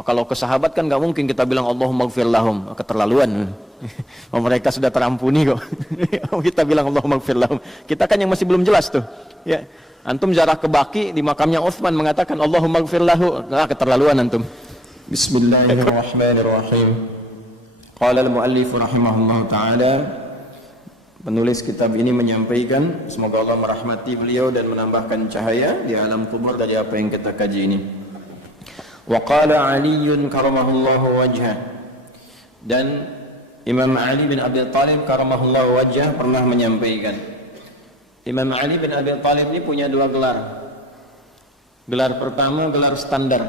Kalau ke sahabat kan nggak mungkin kita bilang Allahumma gfir lahum, keterlaluan. Mereka sudah terampuni kok. Kita bilang Allahumma gfir lahum. Kita kan yang masih belum jelas tuh. Ya, antum ziarah ke Baqi di makamnya Utsman mengatakan Allahumma gfir lahu, keterlaluan antum. Bismillahirrahmanirrahim. Qala al-muallif rahimahullah taala, penulis kitab ini menyampaikan, semoga Allah merahmati beliau dan menambahkan cahaya di alam kubur dari apa yang kita kaji ini. Wa qala Aliun karamahullahu wajhah, dan Imam Ali bin Abi Thalib karamahullahu wajhah pernah menyampaikan. Imam Ali bin Abi Thalib ini punya dua gelar. Gelar pertama gelar standar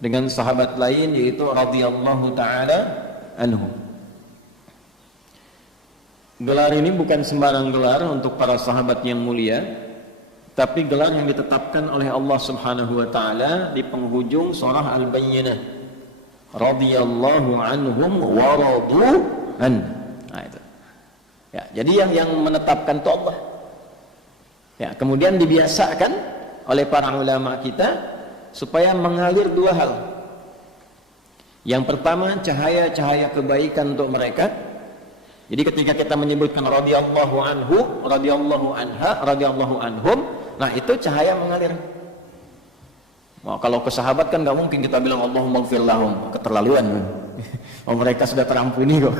dengan sahabat lain, yaitu radhiyallahu taala anhu. Gelar ini bukan sembarang gelar untuk para sahabat yang mulia, tapi gelar yang ditetapkan oleh Allah Subhanahu wa taala di penghujung surah Al-Bayyinah. Radhiyallahu anhum wa radu an. Nah, itu. Ya, jadi yang menetapkan itu Allah. Ya, kemudian dibiasakan oleh para ulama kita supaya mengalir dua hal. Yang pertama, cahaya-cahaya kebaikan untuk mereka. Jadi ketika kita menyebutkan radhiyallahu anhu, radhiyallahu anha, radhiyallahu anhum, nah itu cahaya mengalir. Kalau ke sahabat kan nggak mungkin kita bilang Allahumma gfir lahum, keterlaluan. Mereka sudah terampuni kok.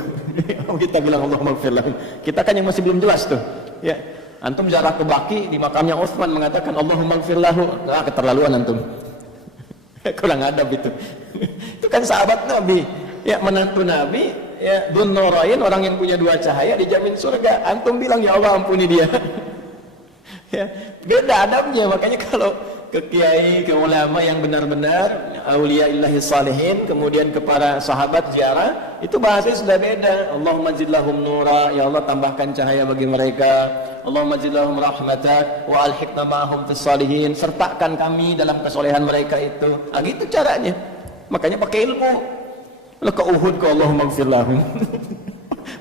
Kita bilang Allahumma gfir lahum. Kita kan yang masih belum jelas tuh. Ya, antum ziarah ke Baqi di makamnya Utsman mengatakan Allahumma gfir lahu, keterlaluan antum. Kurang adab itu. Itu kan sahabat Nabi, ya, menantu Nabi, ya, Dun Nurain, orang yang punya dua cahaya dijamin surga. Antum bilang ya Allah ampuni dia. Ya, beda adabnya. Makanya kalau ke kiai, ke ulama yang benar-benar aulia illahi salihin, kemudian ke para sahabat ziarah, itu bahasanya sudah beda. Allahumma zidlahum nura, ya Allah tambahkan cahaya bagi mereka. Allahumma zidlahum rahmatak wa alhiqna ma'ahum fis salihin, sertakan kami dalam kesolehan mereka itu. Nah, gitu caranya. Makanya pakai ilmu. Lo ke Uhud ke Allahumma gfir lahum.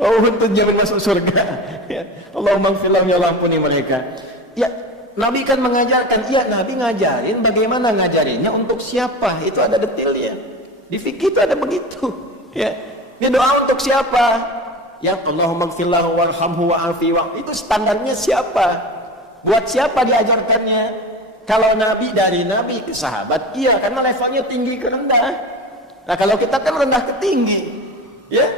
Uhud itu jamin masuk surga. Ya. Allahumma gfir lahum, ya Allah ampuni mereka. Ya, Nabi kan mengajarkan, iya Nabi ngajarin, bagaimana ngajarinnya, untuk siapa, itu ada detailnya. Di fikih itu ada begitu. Ya, dia doa untuk siapa? Ya Allahumma gfir lahu warhamhu wa'afi wa, itu standarnya siapa? Buat siapa diajarkannya? Kalau Nabi, dari Nabi ke sahabat, iya, karena levelnya tinggi ke rendah. Nah kalau kita kan rendah ke tinggi, ya,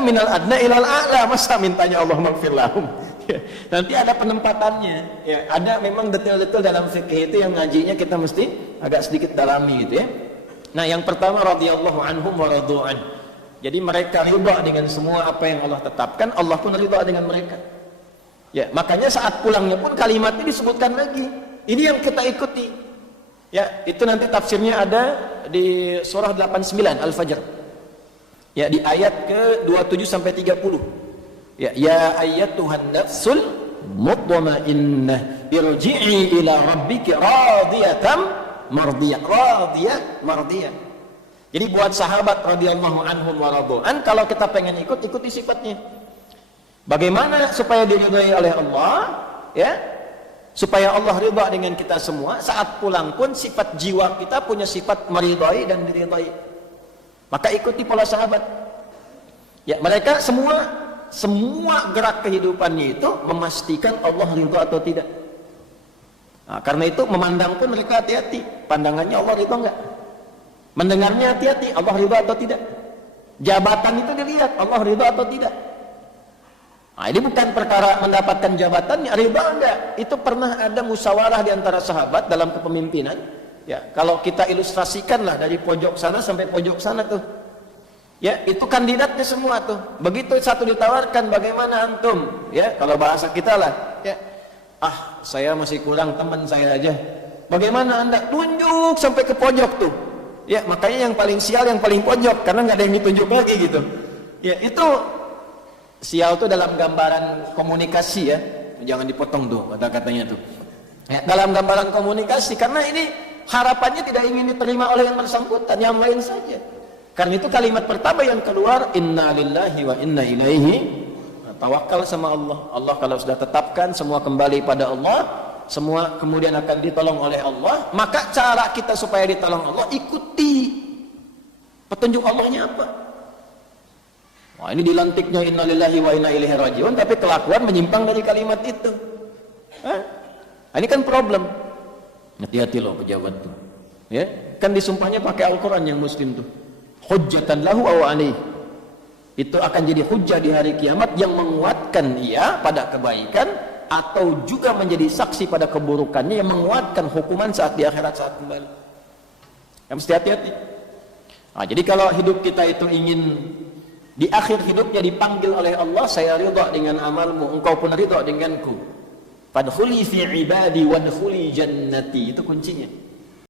minal adna ilal a'la, masa mintanya Allahumma gfir lahum. Ya, nanti ada penempatannya. Ya, ada memang detail-detail dalam fikih itu yang ngajinya kita mesti agak sedikit dalami gitu ya. Nah, yang pertama radhiyallahu anhum wa radu'an. Jadi mereka ridha dengan semua apa yang Allah tetapkan, Allah pun ridha dengan mereka. Ya, makanya saat pulangnya pun kalimat ini disebutkan lagi. Ini yang kita ikuti. Ya, itu nanti tafsirnya ada di surah 89 Al-Fajr. Ya, di ayat ke-27 sampai 30. Ya, ya ayyatuhan nafsul mutmainnah irji'i ila rabbiki radiyatan mardiyah. Radiyah mardiyah. Jadi buat sahabat radhiyallahu anhum wa radu'an, kalau kita pengen ikuti sifatnya. Bagaimana supaya diridhai oleh Allah, ya? Supaya Allah ridha dengan kita semua, saat pulang pun sifat jiwa kita punya sifat meridhai dan diridhai. Maka ikuti pola sahabat. Ya, mereka semua gerak kehidupannya itu memastikan Allah ridha atau tidak. Nah, karena itu memandang pun mereka hati-hati, pandangannya Allah ridha enggak. Mendengarnya hati-hati, Allah ridha atau tidak. Jabatan itu dilihat, Allah ridha atau tidak. Nah, ini bukan perkara mendapatkan jabatannya, ridha enggak. Itu pernah ada musyawarah di antara sahabat dalam kepemimpinan. Ya, kalau kita ilustrasikanlah dari pojok sana sampai pojok sana tuh. Ya, itu kandidatnya semua tuh. Begitu satu ditawarkan, bagaimana antum? Ya, kalau bahasa kita lah, ya. Ah, saya masih kurang, teman saya aja. Bagaimana Anda? Tunjuk sampai ke pojok tuh. Ya, makanya yang paling sial yang paling pojok, karena nggak ada yang ditunjuk lagi gitu. Ya, itu sial tuh dalam gambaran komunikasi ya. Jangan dipotong tuh kata-katanya tuh. Ya, dalam gambaran komunikasi, karena ini harapannya tidak ingin diterima oleh yang bersangkutan, yang lain saja. Karena itu kalimat pertama yang keluar, inna lillahi wa inna ilaihi. Nah, tawakal sama Allah. Allah kalau sudah tetapkan semua kembali pada Allah, semua kemudian akan ditolong oleh Allah. Maka cara kita supaya ditolong Allah, ikuti Petunjuk Allahnya apa? Wah, ini dilantiknya innalillahi wa inna ilaihi rajiun, tapi kelakuan menyimpang dari kalimat itu. Hah? Ini kan problem. Hati-hati loh pejabat tuh. Ya, kan disumpahnya pakai Al-Qur'an yang muslim tuh. Hujjatan lahu aw alaih. Itu akan jadi hujjah di hari kiamat yang menguatkan ia pada kebaikan atau juga menjadi saksi pada keburukannya yang menguatkan hukuman saat di akhirat saat kembali. Ya, mesti hati-hati. Nah, jadi kalau hidup kita itu ingin di akhir hidupnya dipanggil oleh Allah, saya ridha dengan amalmu, engkau pun ridha denganku. Fadkhuli fi ibadi wadkhuli jannati. Itu kuncinya.